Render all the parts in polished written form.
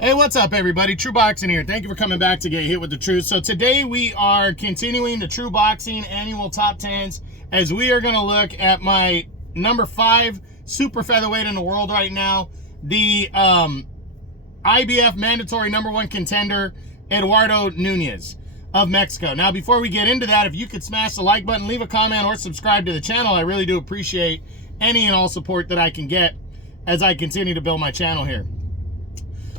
Hey, what's up, everybody? True Boxing here. Thank you for coming back to get hit with the truth. So today we are continuing the True Boxing annual top 10s as we are going to look at my number 5 super featherweight in the world right now, the IBF mandatory number 1 contender, Eduardo Nunez of Mexico. Now, before we get into that, if you could smash the like button, leave a comment, or subscribe to the channel, I really do appreciate any and all support that I can get as I continue to build my channel here.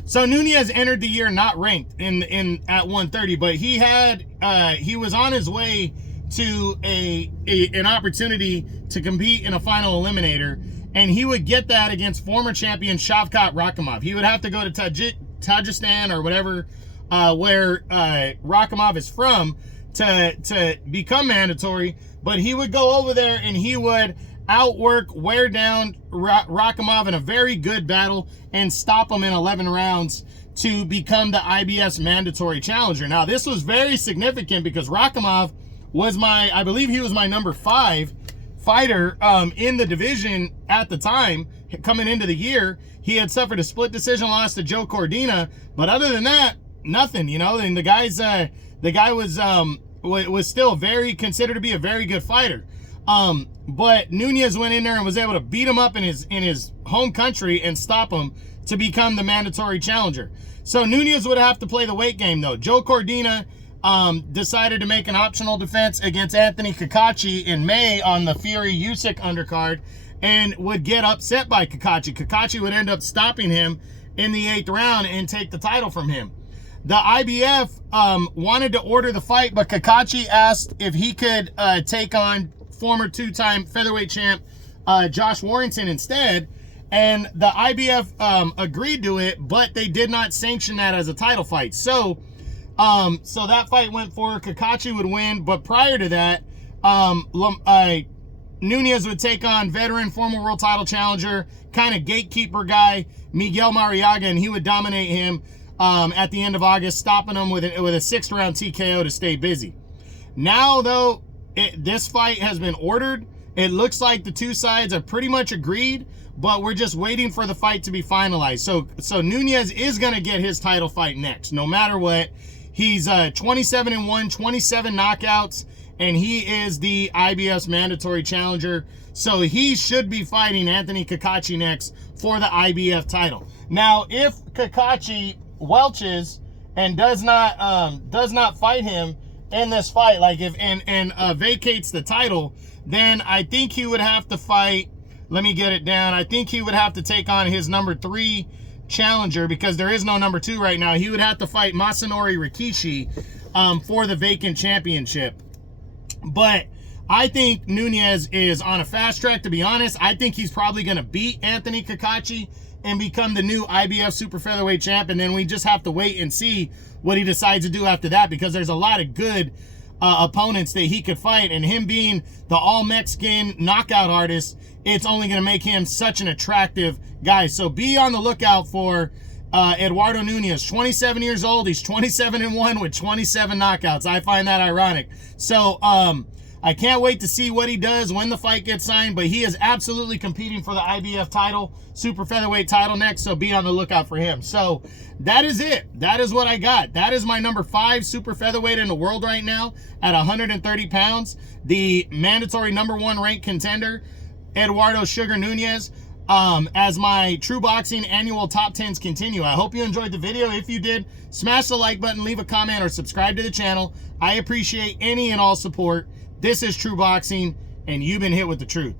So Nunez entered the year not ranked at 130, but he was on his way to an opportunity to compete in a final eliminator, and he would get that against former champion Shavkat Rakhimov. He would have to go to Tajikistan or whatever where Rakhimov is from to become mandatory, but he would go over there and he would outwork, wear down Rakhimov in a very good battle and stop him in 11 rounds to become the IBS mandatory challenger. Now, this was very significant because Rakhimov was I believe he was my number 5 fighter in the division at the time. Coming into the year, he had suffered a split decision loss to Joe Cordina, but other than that, nothing, you know. And the guy was still considered to be a very good fighter. But Nunez went in there and was able to beat him up in his home country and stop him to become the mandatory challenger. So Nunez would have to play the weight game, though. Joe Cordina decided to make an optional defense against Anthony Kakachi in May on the Fury Usyk undercard and would get upset by Kakachi. Kakachi would end up stopping him in the 8th round and take the title from him. The IBF wanted to order the fight, but Kakachi asked if he could take on former 2-time featherweight champ Josh Warrington instead, and the IBF agreed to it, but they did not sanction that as a title fight. So that fight went forward. Kakachi would win, but prior to that, Nunez would take on veteran former world title challenger, kind of gatekeeper guy, Miguel Mariaga, and he would dominate him at the end of August, stopping him with a 6th round TKO to stay busy. Now, though, this fight has been ordered. It looks like the two sides are pretty much agreed, but we're just waiting for the fight to be finalized. So Nunez is going to get his title fight next, no matter what. He's 27-1, 27 knockouts, and he is the IBS mandatory challenger. So he should be fighting Anthony Kakachi next for the IBF title. Now, if Kakachi welches and does not fight him in this fight, like vacates the title, then I think he would have to fight, let me get it down, I think he would have to take on his number 3 challenger, because there is no number 2 right now. He would have to fight Masanori Rikishi for the vacant championship. But I think Nunez is on a fast track, to be honest. I think he's probably going to beat Anthony Kakachi and become the new IBF super featherweight champ, and then we just have to wait and see what he decides to do after that, because there's a lot of good opponents that he could fight, and him being the all-Mexican knockout artist, it's only going to make him such an attractive guy. So be on the lookout for Eduardo Nunez, 27 years old. He's 27-1 with 27 knockouts. I find that ironic. So I can't wait to see what he does when the fight gets signed, but he is absolutely competing for the IBF title, super featherweight title next, so be on the lookout for him. So that is it. That is what I got. That is my number 5 super featherweight in the world right now at 130 pounds, the mandatory number 1 ranked contender, Eduardo Sugar Nunez. As my True Boxing annual top 10s continue. I hope you enjoyed the video. If you did, smash the like button, leave a comment, or subscribe to the channel. I appreciate any and all support. This is True Boxing, and you've been hit with the truth.